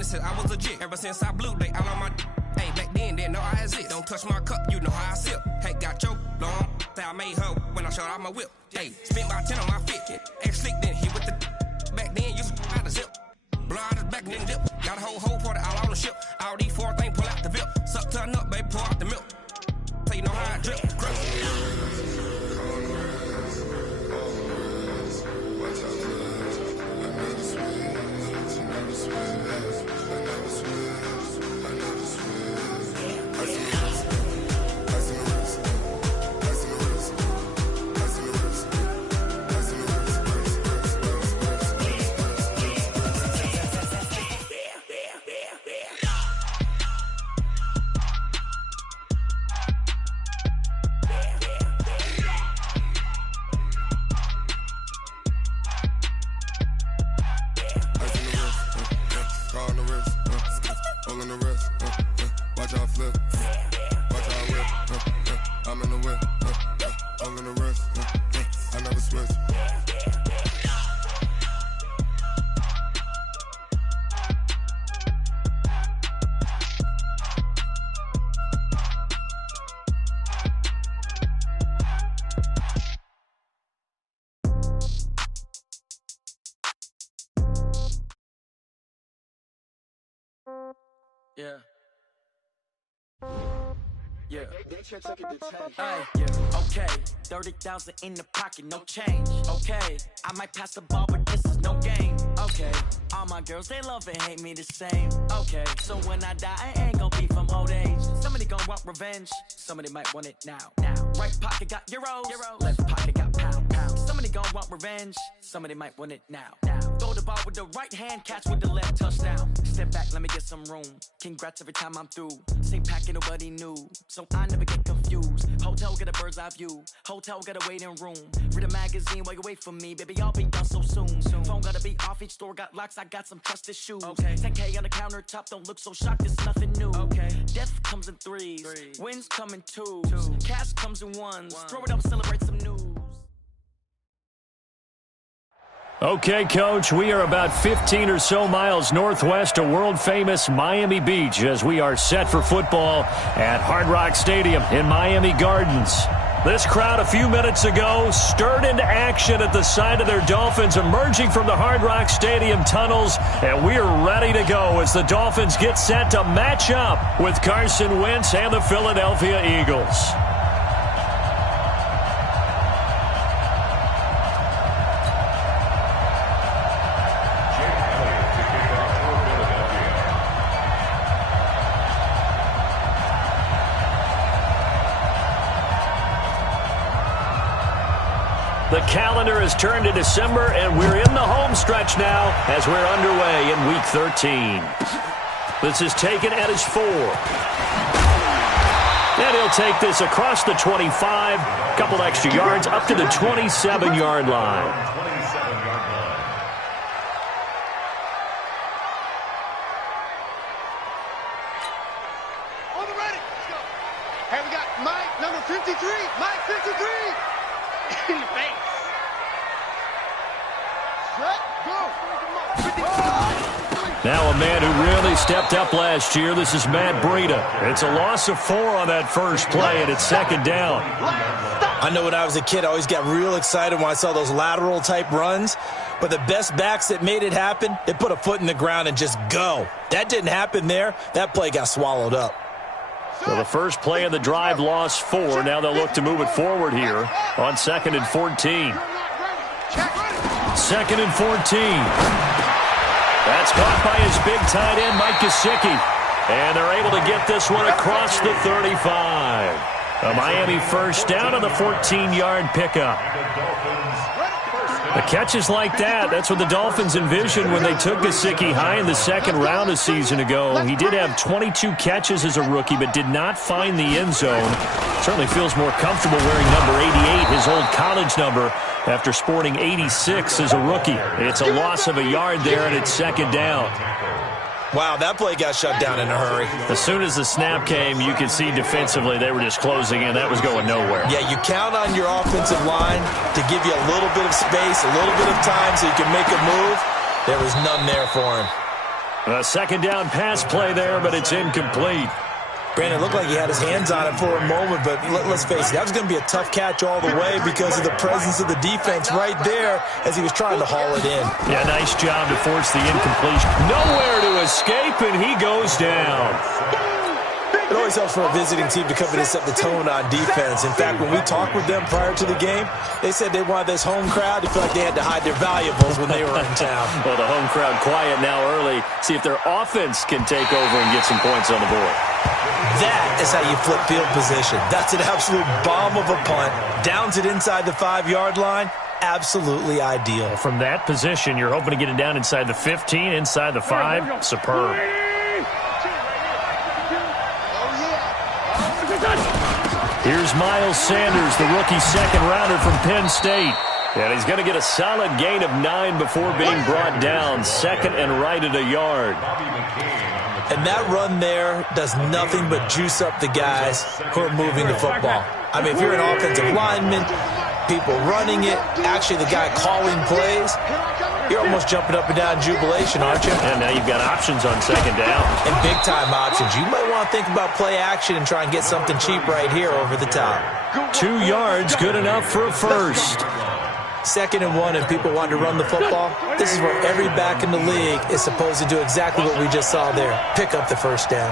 Said I was legit ever since I blew they all on my. Hey, back then didn't know I exist. Don't touch my cup, you know how I sip. Hey, got your long. I made her when I showed out my whip. Hey, spent about 10 on my fit. X slick then hit with the. Back then used to out the zip. Blow out his back and then dip. Got a whole party all on the ship. All these four things pull out the VIP. Suck turn up, baby, pour out the milk. So you know how I drip. Yeah. Yeah. Hey, yeah. Okay. 30,000 in the pocket, no change. Okay. I might pass the ball, but this is no game. Okay. All my girls, they love and hate me the same. Okay. So when I die, I ain't gon' be from old age. Somebody gon' want revenge. Somebody might want it now. Right pocket got euros. Left pocket got pound. Somebody gon' want revenge. Somebody might want it now. Throw the ball with the right hand, catch with the left, touchdown. Step back, let me get some room. Congrats every time I'm through. Same packet, nobody knew. So I never get confused. Hotel get a bird's eye view. Hotel got a waiting room. Read a magazine while you wait for me. Baby, I'll be done so soon. Phone gotta be off, each store got locks. I got some trusted shoes. 10K on the countertop, don't look so shocked, it's nothing new. Death comes in threes. Wins come in twos. Cash comes in ones. Throw it up, celebrate some news. Okay, Coach, we are about 15 or so miles northwest of world-famous Miami Beach as we are set for football at Hard Rock Stadium in Miami Gardens. This crowd a few minutes ago stirred into action at the side of their Dolphins emerging from the Hard Rock Stadium tunnels, and we're ready to go as the Dolphins get set to match up with Carson Wentz and the Philadelphia Eagles. The calendar has turned to December, and we're in the home stretch now as we're underway in Week 13. This is taken at his 4. And he'll take this across the 25, couple extra yards, up to the 27-yard line. Hey, we got Mike, number 53. Mike, 53. In the face. Set, go. Now a man who really stepped up last year. This is Matt Breida. It's a loss of 4 on that first play, and it's second down. I know when I was a kid, I always got real excited when I saw those lateral-type runs. But the best backs that made it happen, they put a foot in the ground and just go. That didn't happen there. That play got swallowed up. So the first play of the drive lost 4. Now they'll look to move it forward here on 2nd and 14. 2nd and 14. That's caught by his big tight end, Mike Gesicki. And they're able to get this one across the 35. A Miami first down on the 14-yard pickup. The catches like that, that's what the Dolphins envisioned when they took Gesicki high in the second round a season ago. He did have 22 catches as a rookie, but did not find the end zone. Certainly feels more comfortable wearing number 88, his old college number, after sporting 86 as a rookie. It's a loss of a yard there, and it's second down. Wow, that play got shut down in a hurry. As soon as the snap came, you could see defensively they were just closing in. That was going nowhere. Yeah, you count on your offensive line to give you a little bit of space, a little bit of time so you can make a move. There was none there for him. A second down pass play there, but it's incomplete. Brandon, it looked like he had his hands on it for a moment, but let's face it, that was going to be a tough catch all the way because of the presence of the defense right there as he was trying to haul it in. Yeah, nice job to force the incompletion. Nowhere to escape, and he goes down. It always helps for a visiting team to come in and set the tone on defense. In fact, when we talked with them prior to the game, they said they wanted this home crowd to feel like they had to hide their valuables when they were in town. Well, the home crowd quiet now early. See if their offense can take over and get some points on the board. That is how you flip field position. That's an absolute bomb of a punt. Downs it inside the 5-yard line. Absolutely ideal. From that position, you're hoping to get it down inside the 15, inside the 5. Superb. Here's Miles Sanders, the rookie second-rounder from Penn State. And he's going to get a solid gain of 9 before being brought down. Second and right at a yard. And that run there does nothing but juice up the guys who are moving the football. I mean, if you're an offensive lineman, people running it, actually the guy calling plays, you're almost jumping up and down in jubilation, aren't you? And now you've got options on second down. And big-time options. You might want to think about play action and try and get something cheap right here over the top. 2 yards, good enough for a first. 2nd and 1, and people want to run the football. This is where every back in the league is supposed to do exactly what we just saw there. Pick up the first down.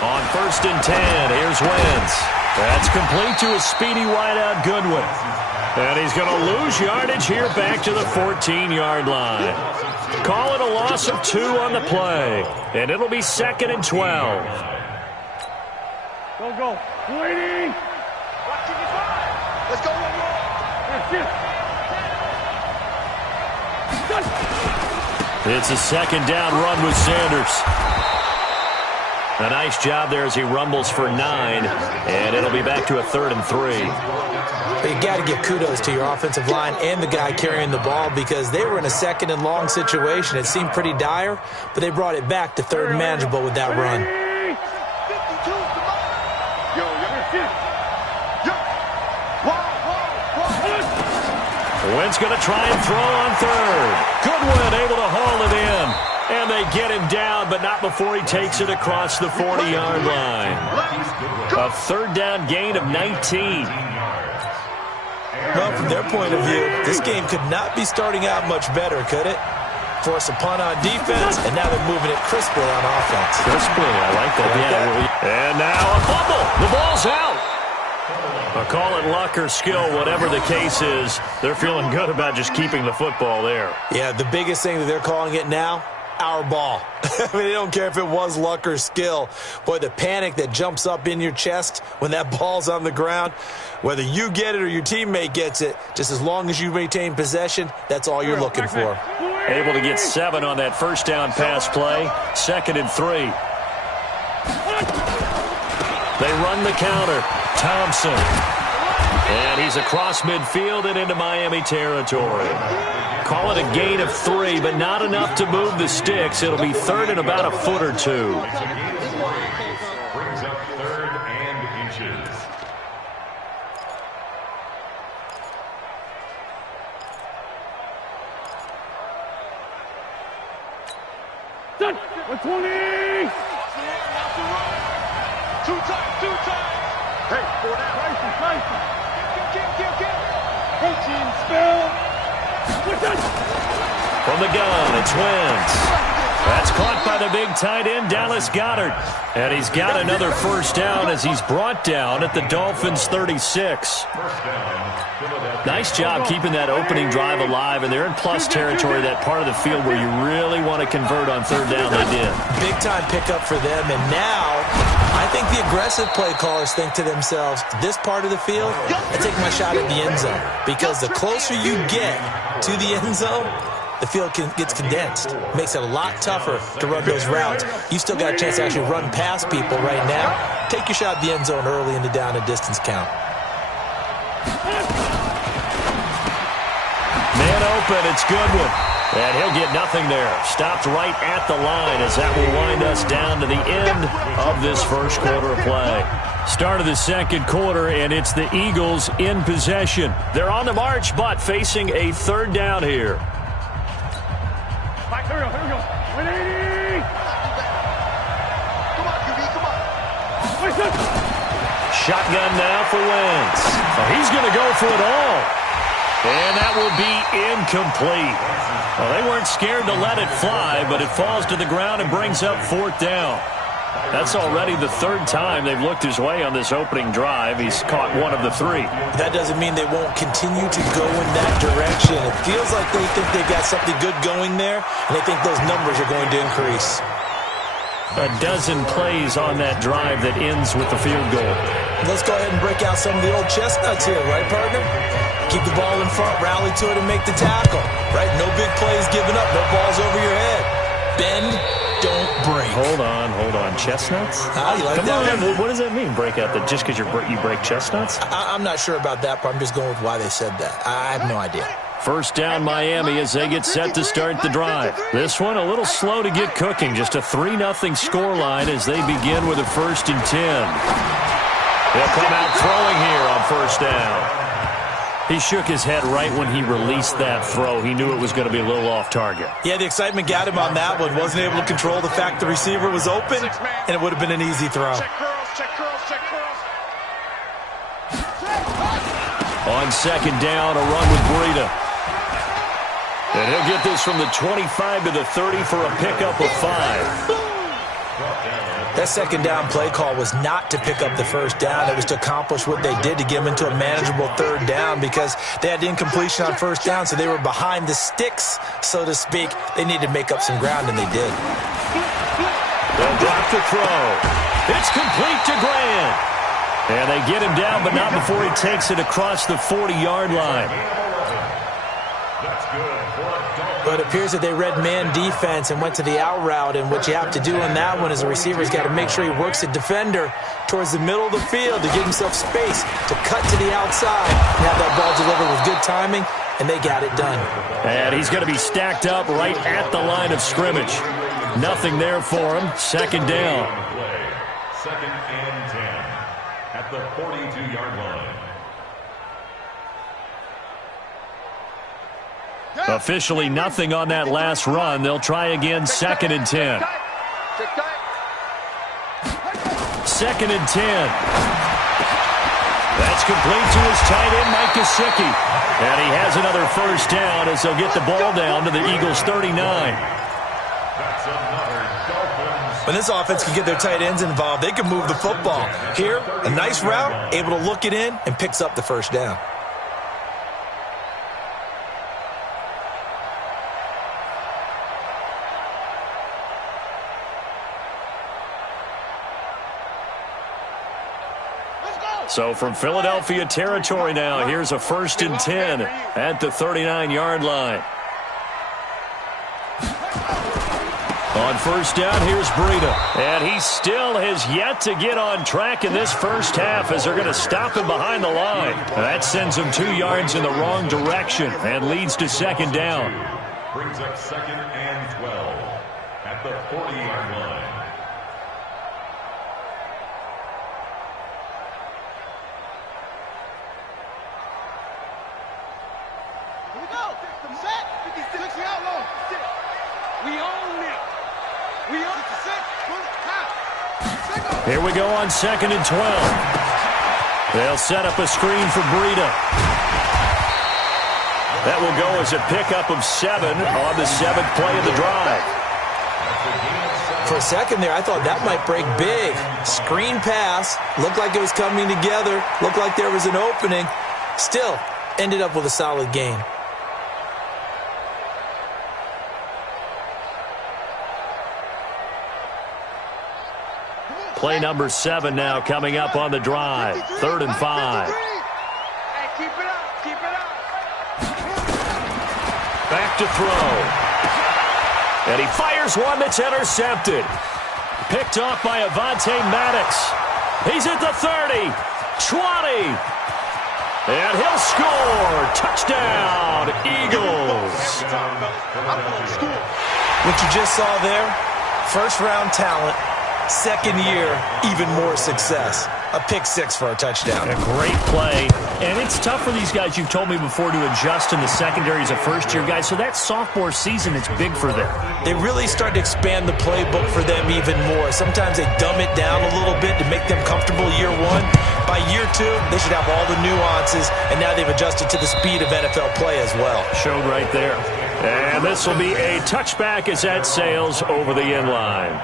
On 1st and 10, here's Wentz. That's complete to a speedy wideout Goodwin. And he's going to lose yardage here back to the 14-yard line. Call it a loss of 2 on the play. And it'll be 2nd and 12. Go. Waiting. Let's go. It's a second down run with Sanders. A nice job there as he rumbles for 9, and it'll be back to a 3rd and 3. But you got to give kudos to your offensive line and the guy carrying the ball because they were in a 2nd and long situation. It seemed pretty dire, but they brought it back to 3rd and manageable with that run. Wentz going to try and throw on 3rd. Goodwin able to haul it in. And they get him down, but not before he takes it across the 40-yard line. A 3rd down gain of 19. Well, from their point of view, this game could not be starting out much better, could it? Force a punt on defense, and now they're moving it crisply on offense. Crisply, I like that. Yeah. And now a fumble. The ball's out. I'll call it luck or skill, whatever the case is. They're feeling good about just keeping the football there. Yeah, the biggest thing that they're calling it now, our ball. I mean, they don't care if it was luck or skill. Boy, the panic that jumps up in your chest when that ball's on the ground, whether you get it or your teammate gets it, just as long as you maintain possession, that's all you're looking for. Able to get 7 on that first down pass play. 2nd and 3. They run the counter. Thompson. And he's across midfield and into Miami territory. Call it a gain of 3, but not enough to move the sticks. It'll be 3rd and about a foot or 2. Brings up 3rd and inches. Done. 120. 2 times. Hey, 4 down. Kill. Coaching spell. From the gun, it's Wentz. That's caught by the big tight end, Dallas Goedert. And he's got another first down as he's brought down at the Dolphins' 36. Nice job keeping that opening drive alive, and they're in plus territory, that part of the field where you really want to convert on 3rd down. They did. Big-time pickup for them, and now I think the aggressive play callers think to themselves, this part of the field, I take my shot at the end zone. Because the closer you get to the end zone, the field gets condensed. Makes it a lot tougher to run those routes. You still got a chance to actually run past people right now. Take your shot at the end zone early in the down and distance count. Man open, it's Goodwin. And he'll get nothing there. Stopped right at the line as that will wind us down to the end of this first quarter of play. Start of the second quarter, and it's the Eagles in possession. They're on the march, but facing a 3rd down here. Here we go. 180. Come on, QB, come on. Shotgun now for Wentz. Oh, he's going to go for it all. And that will be incomplete. Well, they weren't scared to let it fly, but it falls to the ground and brings up 4th down. That's already the 3rd time they've looked his way on this opening drive. He's caught 1 of the 3. That doesn't mean they won't continue to go in that direction. It feels like they think they've got something good going there, and they think those numbers are going to increase. A dozen plays on that drive that ends with the field goal. Let's go ahead and break out some of the old chestnuts here, right, partner? Keep the ball in front, rally to it, and make the tackle, right? No big plays given up, no balls over your head. Bend, don't break. Hold on. Chestnuts? You like Come that? on, what does that mean, break out? That just because you break chestnuts? I'm not sure about that, but I'm just going with why they said that. I have no idea. 1st down Miami as they get set to start the drive. This one a little slow to get cooking. Just a 3-0 scoreline as they begin with a 1st and 10. They'll come out throwing here on 1st down. He shook his head right when he released that throw. He knew it was going to be a little off target. Yeah, the excitement got him on that one. Wasn't able to control the fact the receiver was open, and it would have been an easy throw. Check curls. On 2nd down, a run with Breida. And he'll get this from the 25 to the 30 for a pickup of 5. That 2nd down play call was not to pick up the 1st down. It was to accomplish what they did to get them into a manageable 3rd down because they had incompletion on 1st down, so they were behind the sticks, so to speak. They needed to make up some ground, and they did. They'll drop the throw. It's complete to Grant. And they get him down, but not before he takes it across the 40-yard line. But it appears that they read man defense and went to the out route, and what you have to do on that one is the receiver's got to make sure he works the defender towards the middle of the field to give himself space to cut to the outside and have that ball delivered with good timing, and they got it done. And he's going to be stacked up right at the line of scrimmage. Nothing there for him. 2nd down. 2nd and 10 at the 42-yard line. Officially nothing on that last run. They'll try again 2nd and 10. 2nd and 10. That's complete to his tight end, Mike Gesicki. And he has another 1st down as they'll get the ball down to the Eagles' 39. When this offense can get their tight ends involved, they can move the football. Here, a nice route, able to look it in, and picks up the 1st down. So from Philadelphia territory now, here's a 1st and 10 at the 39-yard line. On 1st down, here's Breida. And he still has yet to get on track in this 1st half as they're going to stop him behind the line. And that sends him 2 yards in the wrong direction and leads to 2nd down. Brings up 2nd and 12 at the 40-yard line. Here we go on 2nd and 12. They'll set up a screen for Breida. That will go as a pickup of 7 on the 7th play of the drive. For a second there, I thought that might break big. Screen pass, looked like it was coming together, looked like there was an opening. Still, ended up with a solid gain. Play number 7 now coming up on the drive. 3rd and 5. Back to throw. And he fires one that's intercepted. Picked off by Avonte Maddox. He's at the 30, 20. And he'll score. Touchdown, Eagles. What you just saw there, 1st-round talent. 2nd year, even more success. A pick six for a touchdown. A great play. And it's tough for these guys, you've told me before, to adjust in the secondary as a first-year guy. So that sophomore season is big for them. They really start to expand the playbook for them even more. Sometimes they dumb it down a little bit to make them comfortable year one. By year two, they should have all the nuances, and now they've adjusted to the speed of NFL play as well. Showed right there. And this will be a touchback as that sails over the end line.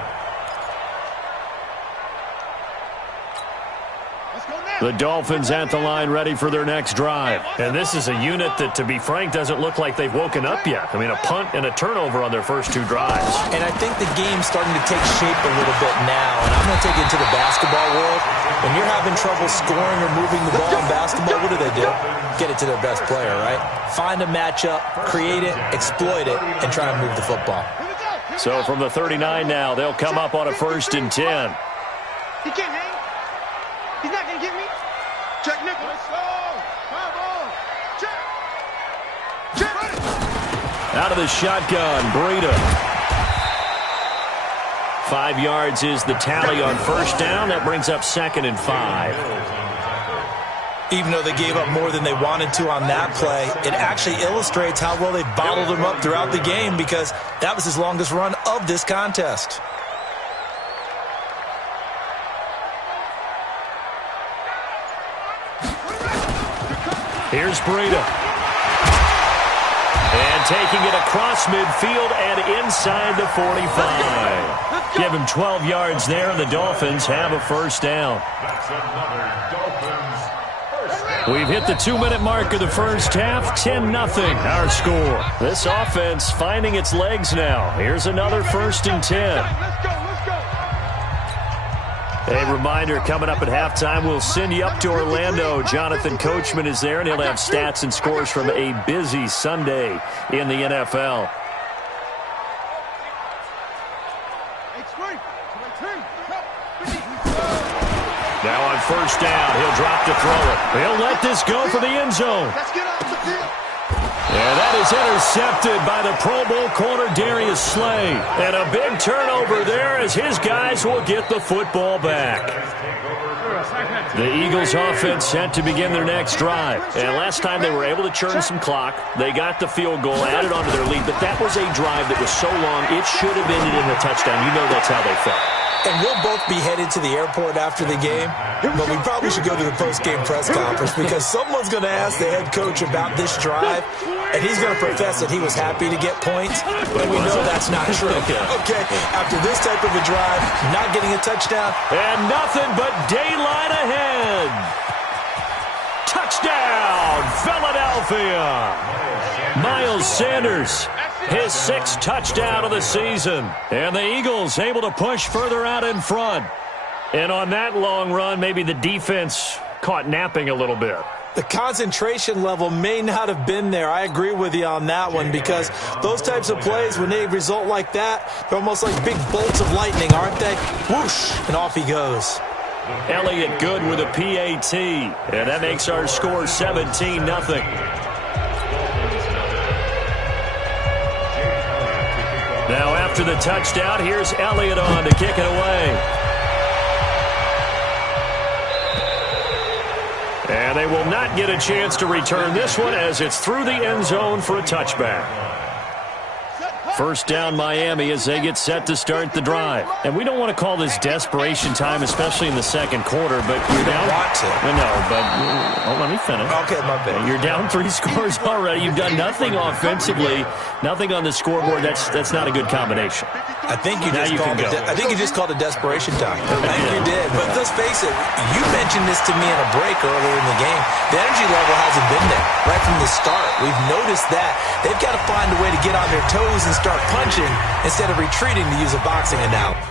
The Dolphins at the line ready for their next drive. And this is a unit that, to be frank, doesn't look like they've woken up yet. I mean, a punt and a turnover on their first two drives. And I think the game's starting to take shape a little bit now. And I'm going to take it to the basketball world. When you're having trouble scoring or moving the ball in basketball, what do? Get it to their best player, right? Find a matchup, create it, exploit it, and try and move the football. So from the 39 now, they'll come up on a 1st and 10. He can't hang. He's not going to get me. Check nickel. Let's go. Come on. Check. Check. Out of the shotgun, Breida. 5 yards is the tally on first down. That brings up 2nd and 5. Even though they gave up more than they wanted to on that play, it actually illustrates how well they bottled them up throughout the game, because that was his longest run of this contest. Here's Breida. And taking it across midfield and inside the 45. Give him 12 yards there, and the Dolphins have a first down. That's another Dolphins first. We've hit the 2-minute mark of the first half. 10-0 our score. This offense finding its legs now. Here's another 1st and 10. Let's go. A reminder, coming up at halftime, we'll send you up to Orlando. Jonathan Coachman is there, and he'll have stats and scores from a busy Sunday in the NFL. Now on first down, he'll drop to throw it. He'll let this go for the end zone. Let's get off the field. And that is intercepted by the Pro Bowl corner Darius Slay. And a big turnover there as his guys will get the football back. The Eagles offense set to begin their next drive. And last time they were able to churn some clock. They got the field goal, added onto their lead. But that was a drive that was so long, it should have ended in a touchdown. You know that's how they felt. And we'll both be headed to the airport after the game, but we probably should go to the post-game press conference, because someone's going to ask the head coach about this drive, and he's going to profess that he was happy to get points, and we know that's not true. Okay, after this type of a drive, not getting a touchdown. And nothing but daylight ahead. Touchdown, Philadelphia. Miles Sanders, his 6th touchdown of the season. And the Eagles able to push further out in front. And on that long run, maybe the defense caught napping a little bit. The concentration level may not have been there. I agree with you on that one, because those types of plays, when they result like that, they're almost like big bolts of lightning, aren't they? Whoosh, and off he goes. Elliott good with a PAT. And that makes our score 17-0. Now after the touchdown, here's Elliott on to kick it away. And they will not get a chance to return this one, as it's through the end zone for a touchback. First down Miami as they get set to start the drive. And we don't want to call this desperation time, especially in the second quarter, but you're down. Want to. No, but let me finish. Okay, my bad. You're down 3 scores already. You've done nothing offensively, nothing on the scoreboard. That's not a good combination. I think you just called it desperation time. I think you did. But let's face it, you mentioned this to me in a break earlier in the game. The energy level hasn't been there right from the start. We've noticed that. They've got to find a way to get on their toes and start punching instead of retreating, to use a boxing analogy.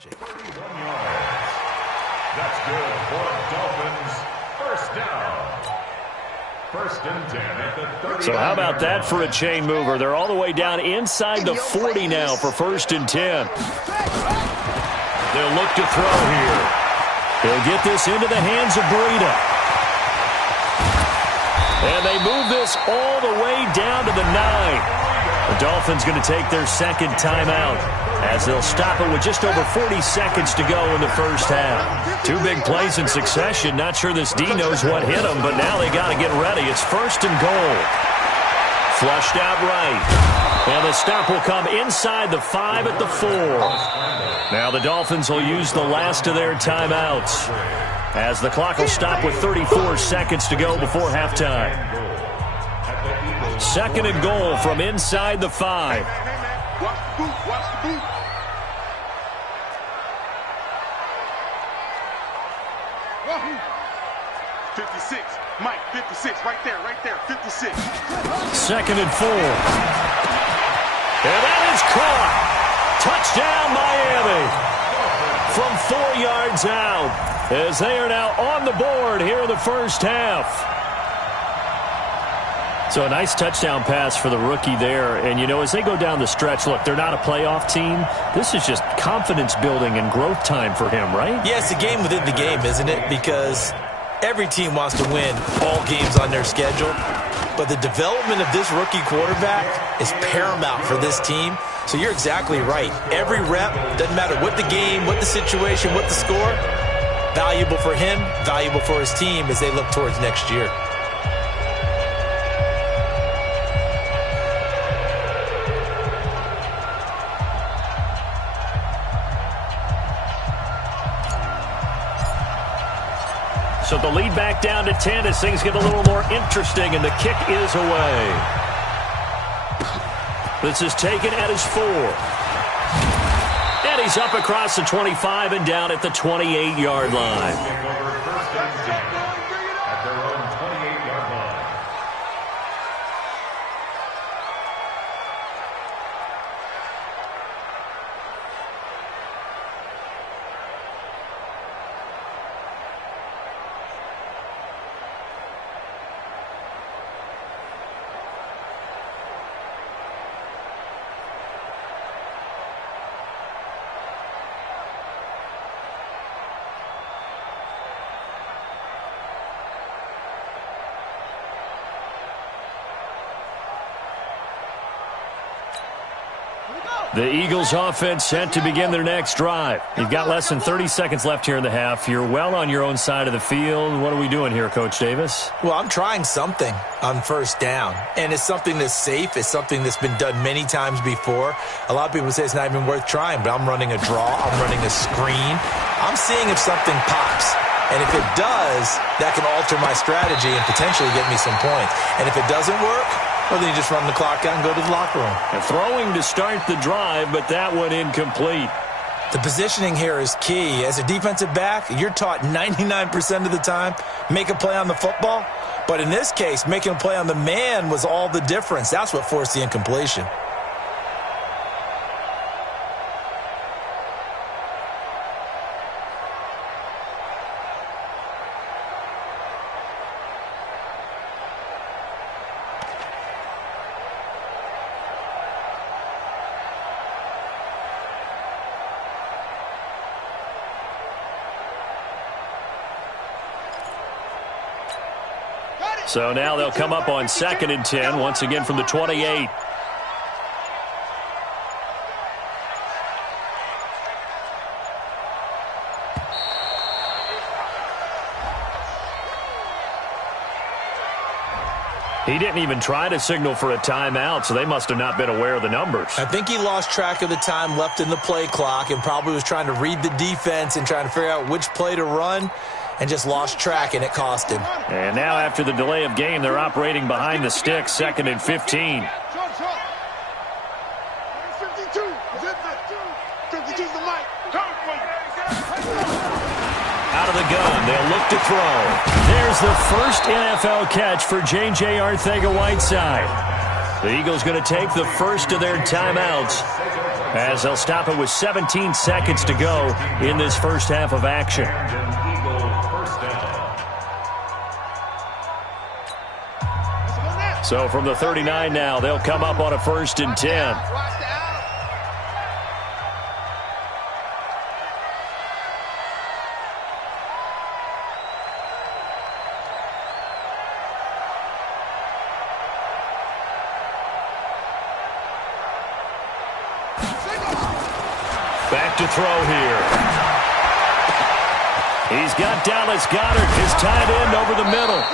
terminology. That's good for Dolphins. First down. First and 10 at the 30. So how about that for a chain mover? They're all the way down inside the 40 now for first and 10. They'll look to throw here. He'll get this into the hands of Breida. And they move this all the way down to the 9. The Dolphins going to take their second timeout as they'll stop it with just over 40 seconds to go in the first half. 2 big plays in succession. Not sure this D knows what hit them, but now they got to get ready. It's first and goal. Flushed out right. And the stop will come inside the 5 at the 4. Now the Dolphins will use the last of their timeouts as the clock will stop with 34 seconds to go before halftime. Second and goal from inside the 5. Watch the boot. Watch the boot. Wahoo. 56. Mike, 56. Right there. 56. Second and 4. And that is caught. Touchdown, Miami. From 4 yards out as they are now on the board here in the first half. So a nice touchdown pass for the rookie there. And, you know, as they go down the stretch, look, they're not a playoff team. This is just confidence building and growth time for him, right? Yeah, it's a game within the game, isn't it? Because every team wants to win all games on their schedule. But the development of this rookie quarterback is paramount for this team. So you're exactly right. Every rep, doesn't matter what the game, what the situation, what the score, valuable for him, valuable for his team as they look towards next year. So the lead back down to 10 as things get a little more interesting, and the kick is away. This is taken at his 4. And he's up across the 25 and down at the 28-yard line. First and 10 at their own 28-yard line. The Eagles offense set to begin their next drive. You've got less than 30 seconds left here in the half. You're well on your own side of the field. What are we doing here, Coach Davis? Well, I'm trying something on first down, and it's something that's safe. It's something that's been done many times before. A lot of people say it's not even worth trying, but I'm running a draw. I'm running a screen. I'm seeing if something pops. And if it does, that can alter my strategy and potentially get me some points. And if it doesn't work, well, then you just run the clock out and go to the locker room. And throwing to start the drive, but that one incomplete. The positioning here is key. As a defensive back, you're taught 99% of the time, make a play on the football. But in this case, making a play on the man was all the difference. That's what forced the incompletion. So now they'll come up on 2nd and 10, once again from the 28. He didn't even try to signal for a timeout, so they must have not been aware of the numbers. I think he lost track of the time left in the play clock and probably was trying to read the defense and trying to figure out which play to run, and just lost track, and it cost him. And now after the delay of game, they're operating behind the sticks, 2nd and 15. 52. 52's the mic. Out of the gun, they'll look to throw. There's the first NFL catch for J.J. Arcega-Whiteside. The Eagles going to take the first of their timeouts as they'll stop it with 17 seconds to go in this first half of action. So from the 39 now, they'll come up on a 1st and 10. Back to throw here. He's got Dallas Goedert, his tight end, over the middle.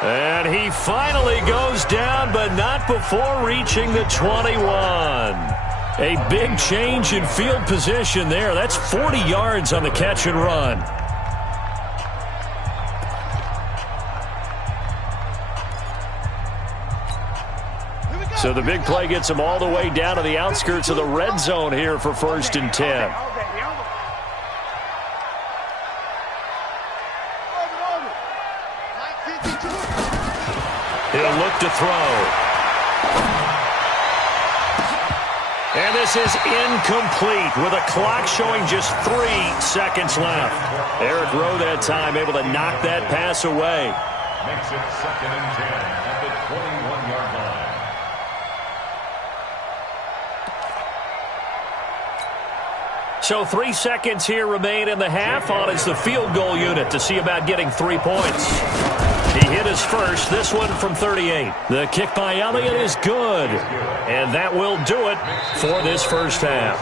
And he finally goes down, but not before reaching the 21. A big change in field position there. That's 40 yards on the catch and run. So the big play gets him all the way down to the outskirts of the red zone here for 1st and 10. He'll look to throw. And this is incomplete with a clock showing just 3 seconds left. Eric Rowe that time able to knock that pass away. Makes it 2nd and 10 at the 21-yard line. So 3 seconds here remain in the half. On is the field goal unit to see about getting 3 points. He hit his first, this one from 38. The kick by Elliott is good. And that will do it for this first half.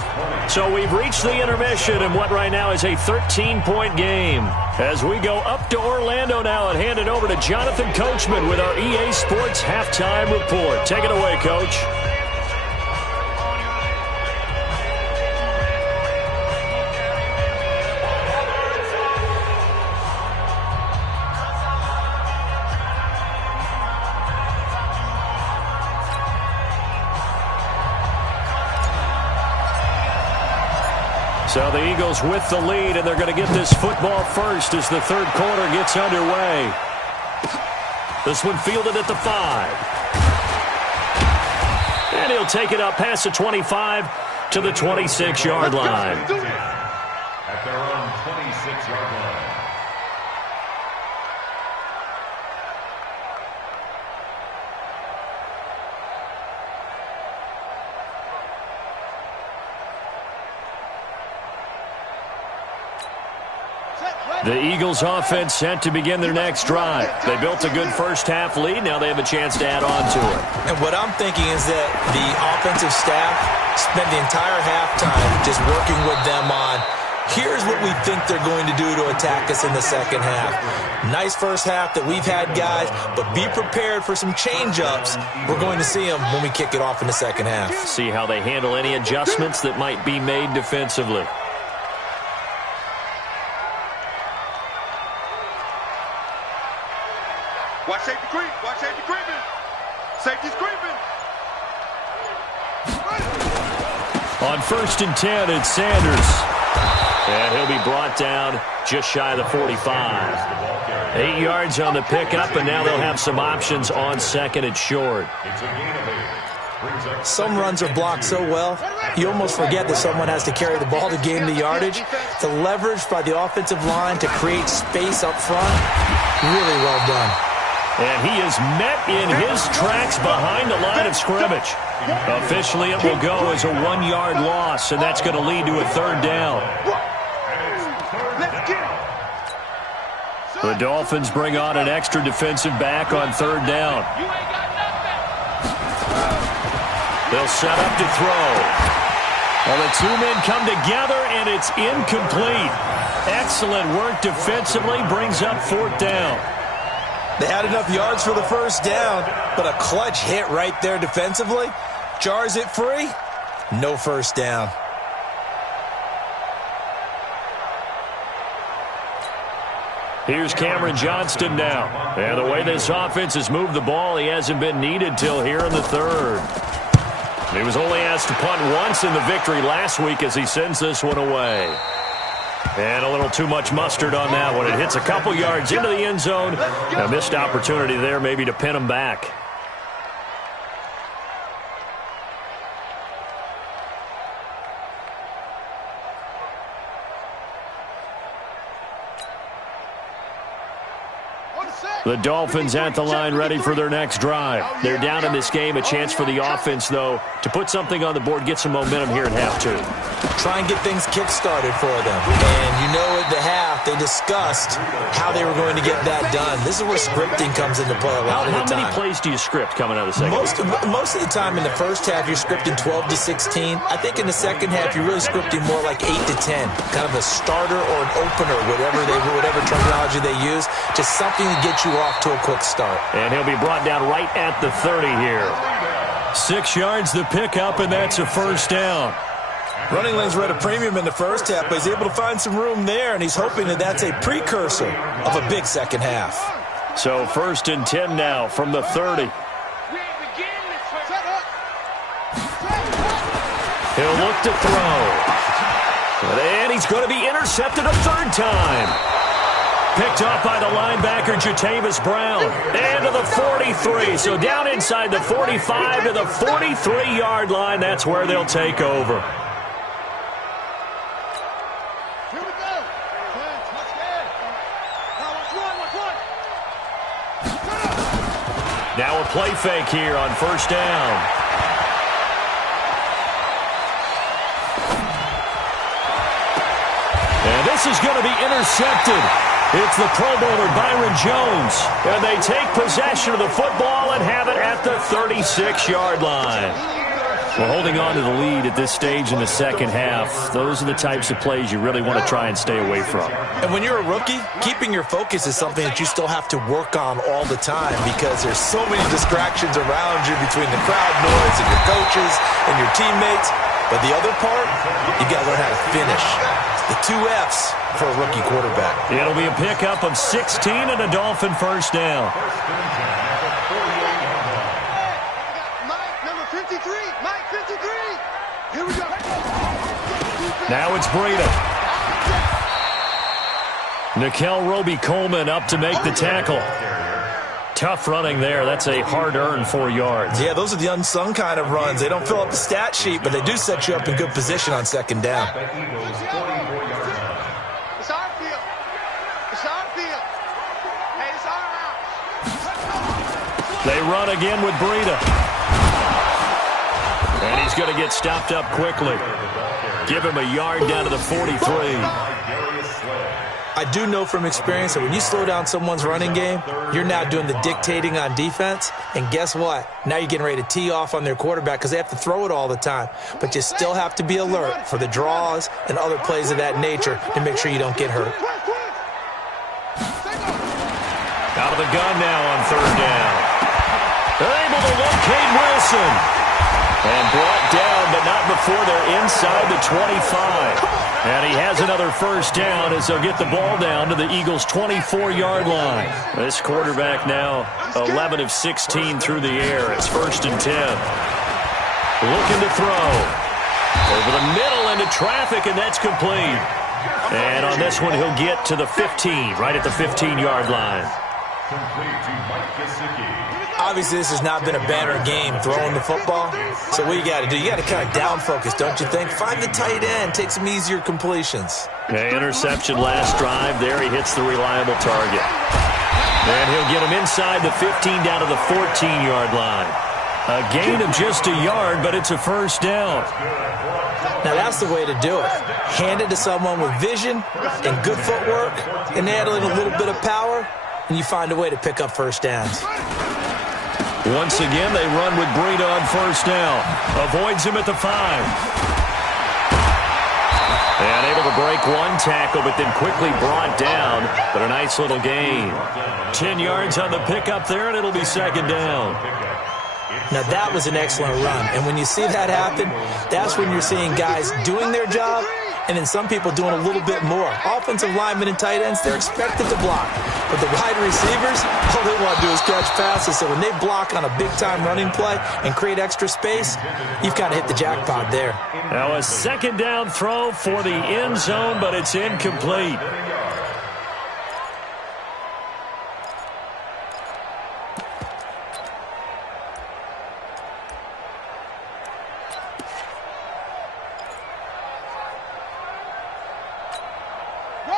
So we've reached the intermission in what right now is a 13-point game. As we go up to Orlando now and hand it over to Jonathan Coachman with our EA Sports Halftime Report. Take it away, Coach. So the Eagles with the lead, and they're going to get this football first as the third quarter gets underway. This one fielded at the 5. And he'll take it up past the 25 to the 26-yard line. At their own 26-yard line. The Eagles offense set to begin their next drive. They built a good first half lead. Now they have a chance to add on to it. And what I'm thinking is that the offensive staff spent the entire halftime just working with them on, here's what we think they're going to do to attack us in the second half. Nice first half that we've had, guys, but be prepared for some change-ups. We're going to see them when we kick it off in the second half. See how they handle any adjustments that might be made defensively. Watch safety creep. Watch safety creeping. Safety's creeping. On 1st and 10, it's Sanders. And he'll be brought down just shy of the 45. 8 yards on the pickup, and now they'll have some options on 2nd and short. Some runs are blocked so well, you almost forget that someone has to carry the ball to gain the yardage. The leverage by the offensive line to create space up front, really well done. And he is met in his tracks behind the line of scrimmage. Officially, it will go as a 1-yard loss, and that's going to lead to a 3rd down. The Dolphins bring on an extra defensive back on 3rd down. They'll set up to throw. Well, the two men come together, and it's incomplete. Excellent work defensively, brings up 4th down. They had enough yards for the first down, but a clutch hit right there defensively. Jars it free, no first down. Here's Cameron Johnston now. And the way this offense has moved the ball, he hasn't been needed till here in the 3rd. He was only asked to punt once in the victory last week as he sends this one away. And a little too much mustard on that one. It hits a couple yards into the end zone. A missed opportunity there maybe to pin him back. The Dolphins at the line ready for their next drive. They're down in this game. A chance for the offense, though, to put something on the board, get some momentum here at half two. Try and get things kick-started for them. And you know at the half, they discussed how they were going to get that done. This is where scripting comes into play a lot of the time. How many plays do you script coming out of the second half? Most of the time in the first half, you're scripting 12 to 16. I think in the second half, you're really scripting more like 8 to 10. Kind of a starter or an opener, whatever terminology they use. Just something to get you off to a quick start. And he'll be brought down right at the 30 here. 6 yards the pickup, and that's a first down. Running lanes were at a premium in the first half, but he's able to find some room there, and he's hoping that that's a precursor of a big second half. So 1st and 10 now from the 30. He'll look to throw. And he's going to be intercepted a third time. Picked off by the linebacker, Jatavis Brown. And to the 43. So down inside the 45 to the 43-yard line. That's where they'll take over. Here we go. Now a play fake here on first down. And this is going to be intercepted. It's the Pro Bowler Byron Jones. And they take possession of the football and have it at the 36-yard line. Well, holding on to the lead at this stage in the second half, those are the types of plays you really want to try and stay away from. And when you're a rookie, keeping your focus is something that you still have to work on all the time because there's so many distractions around you between the crowd noise and your coaches and your teammates. But the other part, you got to learn how to finish. The 2 F's for a rookie quarterback. It'll be a pickup of 16 and a Dolphin first down. Mike, number 53. Mike, 53. Here we go. Now it's Breida. Nickel Roby-Coleman up to make the tackle. Tough running there. That's a hard-earned 4 yards. Yeah, those are the unsung kind of runs. They don't fill up the stat sheet, but they do set you up in good position on second down. It's our field. It's our field. Hey, it's our house. They run again with Breida. And he's going to get stopped up quickly. Give him a yard down to the 43. I do know from experience that when you slow down someone's running game, you're now doing the dictating on defense. And guess what? Now you're getting ready to tee off on their quarterback because they have to throw it all the time. But you still have to be alert for the draws and other plays of that nature to make sure you don't get hurt. Out of the gun now on third down. They're able to locate Wilson. And brought down, but not before they're inside the 25. And he has another first down as they'll get the ball down to the Eagles' 24-yard line. This quarterback now 11 of 16 through the air. It's 1st and 10. Looking to throw. Over the middle into traffic, and that's complete. And on this one, he'll get to the 15, right at the 15-yard line. Complete to Mike Gesicki. Obviously, this has not been a banner game throwing the football. So what you got to do, you got to kind of down focus, don't you think? Find the tight end, take some easier completions. Okay, interception last drive. There he hits the reliable target. And he'll get him inside the 15 down to the 14-yard line. A gain of just a yard, but it's a first down. Now that's the way to do it. Hand it to someone with vision and good footwork and add in a little bit of power, and you find a way to pick up first downs. Once again, they run with Breida on first down. Avoids him at the 5. And able to break one tackle, but then quickly brought down. But a nice little gain. 10 yards on the pickup there, and it'll be second down. Now that was an excellent run. And when you see that happen, that's when you're seeing guys doing their job and then some people doing a little bit more. Offensive linemen and tight ends, they're expected to block. But the wide receivers, all they want to do is catch passes. So when they block on a big-time running play and create extra space, you've kind of hit the jackpot there. Now a second down throw for the end zone, but it's incomplete.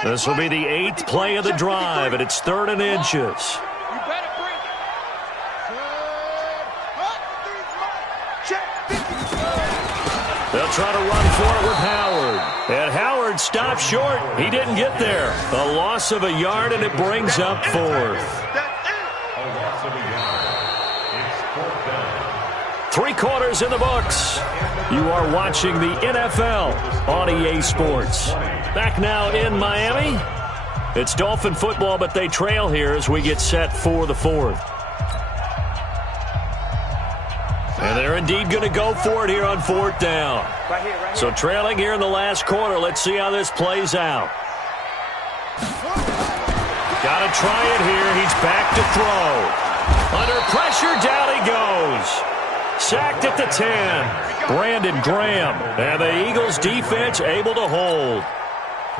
This will be the 8th play of the drive, and it's 3rd and inches. try to run for it with Howard. And Howard stopped short. He didn't get there. A loss of a yard, and it brings up fourth. A loss of a yard. It's fourth down. 3 quarters in the books. You are watching the NFL on EA Sports. Back now in Miami. It's Dolphin football, but they trail here as we get set for the fourth. And they're indeed going to go for it here on fourth down. Right here. So trailing here in the last quarter. Let's see how this plays out. Got to try it here. He's back to throw. Under pressure, down he goes. Sacked at the 10. Brandon Graham. And the Eagles defense able to hold.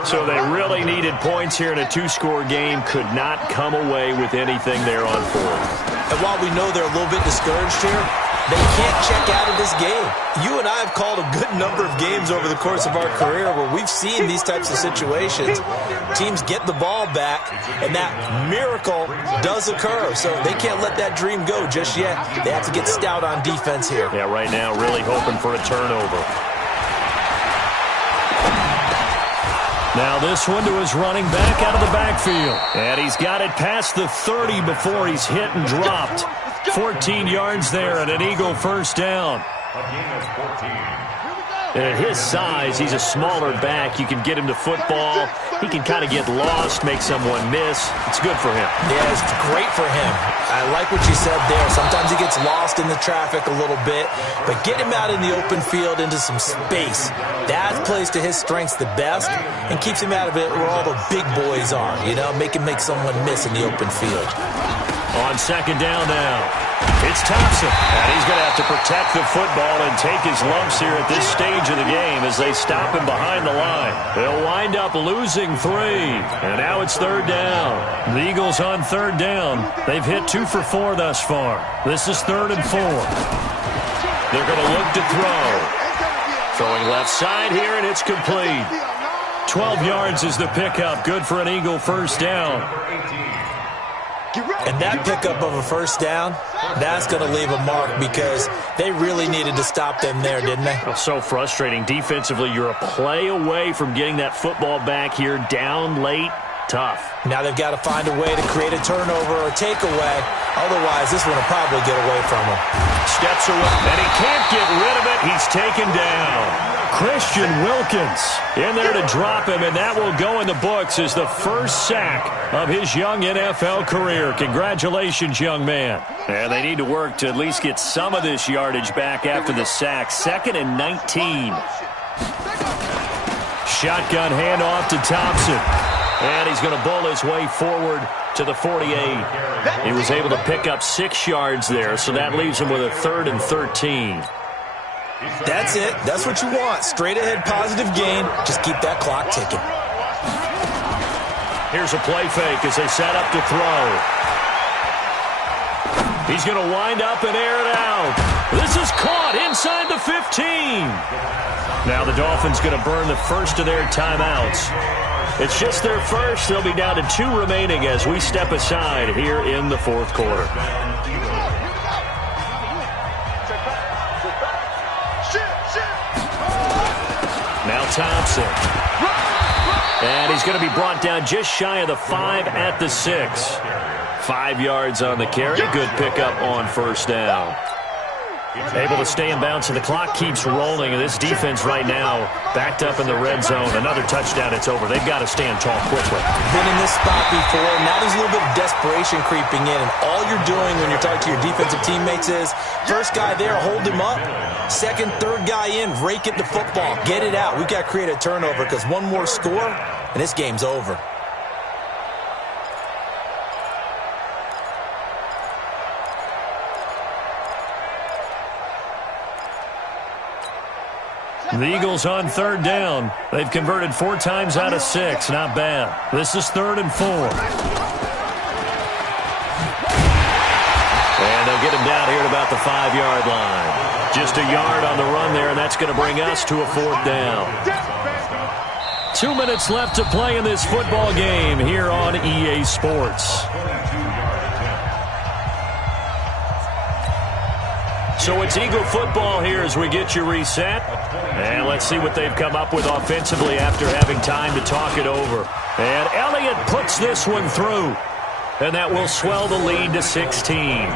So they really needed points here in a 2-score game. Could not come away with anything there on fourth. And while we know they're a little bit discouraged here, they can't check out of this game. You and I have called a good number of games over the course of our career where we've seen these types of situations. Teams get the ball back, and that miracle does occur. So they can't let that dream go just yet. They have to get stout on defense here. Yeah, right now really hoping for a turnover. Now this one to his running back out of the backfield. And he's got it past the 30 before he's hit and dropped. 14 yards there and an Eagle first down. A gain of 14. And at his size, he's a smaller back. You can get him to football. He can kind of get lost, make someone miss. It's good for him. Yeah, it's great for him. I like what you said there. Sometimes he gets lost in the traffic a little bit, but get him out in the open field into some space. That plays to his strengths the best and keeps him out of it where all the big boys are, you know, make someone miss in the open field. On second down now, it's Thompson. And he's going to have to protect the football and take his lumps here at this stage of the game as they stop him behind the line. They'll wind up losing 3. And now it's third down. The Eagles on third down. They've hit 2 for 4 thus far. This is 3rd and 4. They're going to look to throw. Throwing left side here, and it's complete. 12 yards is the pickup. Good for an Eagle first down. And that pickup of a first down, that's going to leave a mark because they really needed to stop them there, didn't they? Well, so frustrating. Defensively, you're a play away from getting that football back here down late. Tough. Now they've got to find a way to create a turnover or a takeaway. Otherwise, this one will probably get away from him. Steps away, and he can't get rid of it. He's taken down. Christian Wilkins in there to drop him, and that will go in the books as the first sack of his young NFL career. Congratulations, young man. And they need to work to at least get some of this yardage back after the sack. 2nd and 19. Shotgun handoff to Thompson. And he's going to bowl his way forward to the 48. He was able to pick up 6 yards there, so that leaves him with a 3rd and 13. That's it. That's what you want. Straight ahead positive gain. Just keep that clock ticking. Here's a play fake as they set up to throw. He's going to wind up and air it out. This is caught inside the 15. Now the Dolphins going to burn the first of their timeouts. It's just their first. They'll be down to 2 remaining as we step aside here in the fourth quarter. Now Thompson. And he's going to be brought down just shy of the 5 at the 6. 5 yards on the carry. Good pickup on first down. Able to stay in bounds, and the clock keeps rolling. And this defense right now backed up in the red zone. Another touchdown, it's over. They've got to stand tall quickly. Been in this spot before. Now there's a little bit of desperation creeping in. And all you're doing when you're talking to your defensive teammates is, first guy there, hold him up. Second, third guy in, rake it to football. Get it out. We've got to create a turnover because one more score, and this game's over. The Eagles on third down. They've converted 4 times out of 6. Not bad. This is 3rd and 4. And they'll get him down here at about the 5-yard line. Just a yard on the run there, and that's going to bring us to a 4th down. 2 minutes left to play in this football game here on EA Sports. So it's Eagle football here as we get you reset. And let's see what they've come up with offensively after having time to talk it over. And Elliott puts this one through. And that will swell the lead to 16.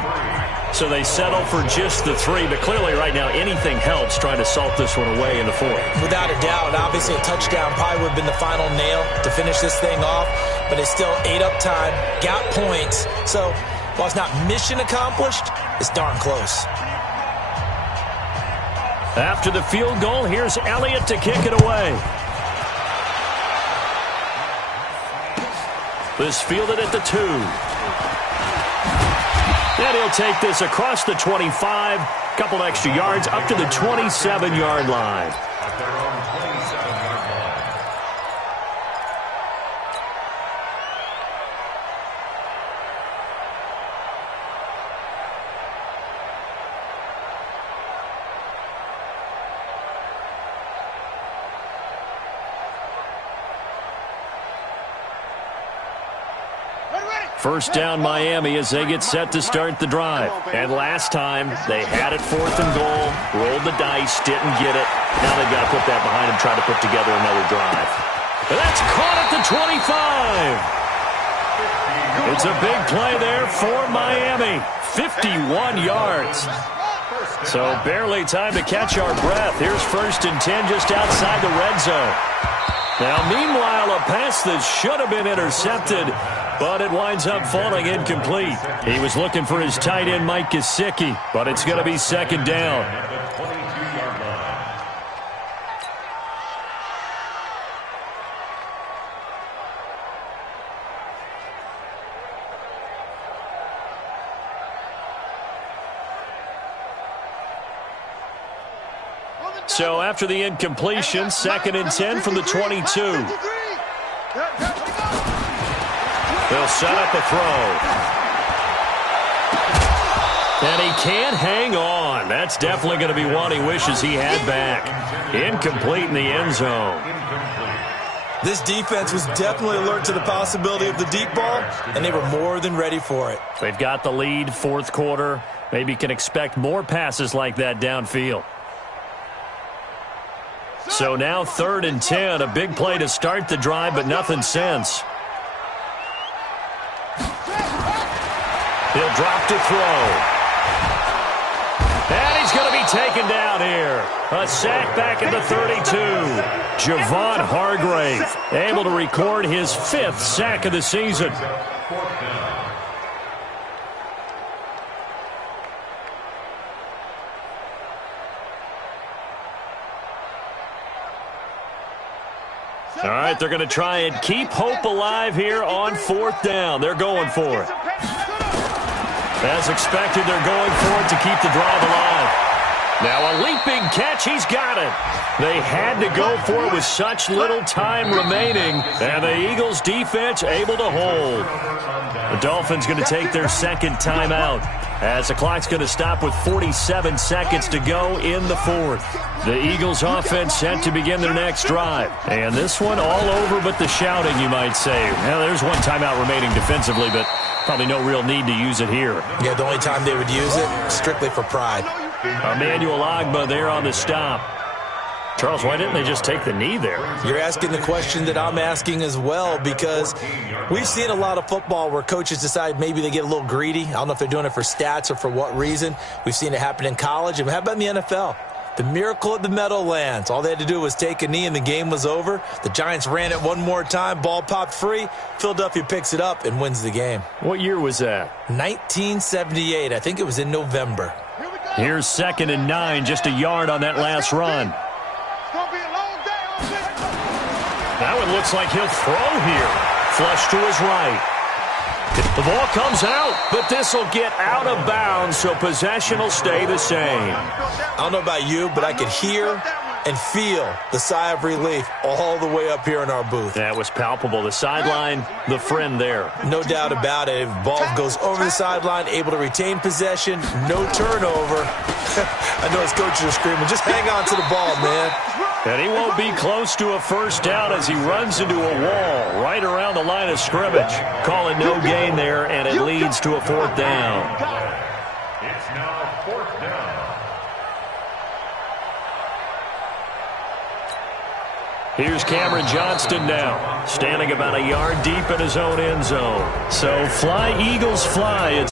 So they settle for just the 3, but clearly right now anything helps trying to salt this one away in the 4th. Without a doubt, obviously a touchdown probably would have been the final nail to finish this thing off, but it's still ate up time, got points. So while it's not mission accomplished, it's darn close. After the field goal, here's Elliott to kick it away. This fielded at the 2. And he'll take this across the 25, couple extra yards, up to the 27-yard line. At their own 27-yard line. First down Miami as they get set to start the drive. And last time they had it 4th and goal, rolled the dice, didn't get it. Now they've got to put that behind them, try to put together another drive. And that's caught at the 25. It's a big play there for Miami. 51 yards. So barely time to catch our breath. Here's 1st and 10 just outside the red zone. Now, meanwhile, a pass that should have been intercepted, but it winds up falling incomplete. He was looking for his tight end, Mike Gesicki, but it's going to be 2nd down. At the 22-yard line. So after the incompletion, 2nd and 10 from the 22. They'll set up a throw. And he can't hang on. That's definitely going to be one he wishes he had back. Incomplete in the end zone. This defense was definitely alert to the possibility of the deep ball, and they were more than ready for it. They've got the lead, 4th quarter. Maybe can expect more passes like that downfield. So now 3rd and 10, a big play to start the drive, but nothing since. He'll drop to throw. And he's going to be taken down here. A sack back at the 32. Javon Hargrave able to record his 5th sack of the season. 4th down. All right, they're going to try and keep hope alive here on 4th down. They're going for it. As expected, they're going for it to keep the drive alive. Now a leaping catch. He's got it. They had to go for it with such little time remaining, and the Eagles defense able to hold. The Dolphins going to take their 2nd timeout as the clock's going to stop with 47 seconds to go in the 4th. The Eagles offense set to begin their next drive. And this one all over but the shouting, you might say. Well, there's one timeout remaining defensively, but probably no real need to use it here. Yeah, the only time they would use it, strictly for pride. Emmanuel Ogbah there on the stop. Charles, why didn't they just take the knee there? You're asking the question that I'm asking as well, because we've seen a lot of football where coaches decide maybe they get a little greedy. I don't know if they're doing it for stats or for what reason. We've seen it happen in college. And how about in the NFL? The miracle at the Meadowlands. All they had to do was take a knee and the game was over. The Giants ran it one more time. Ball popped free. Philadelphia picks it up and wins the game. What year was that? 1978. I think it was in November. Here's 2nd and 9, just a yard on that last run. That one looks like he'll throw here. Flush to his right. The ball comes out, but this will get out of bounds, so possession will stay the same. I don't know about you, but I could hear and feel the sigh of relief all the way up here in our booth. That was palpable. The sideline, the friend there. No doubt about it. If the ball goes over the sideline, able to retain possession, no turnover. I know his coaches are screaming, just hang on to the ball, man. And he won't be close to a 1st down as he runs into a wall right around the line of scrimmage. Calling no gain there, and it leads to a 4th down. It's now 4th down. Here's Cameron Johnston now, standing about a yard deep in his own end zone. So fly, Eagles, fly.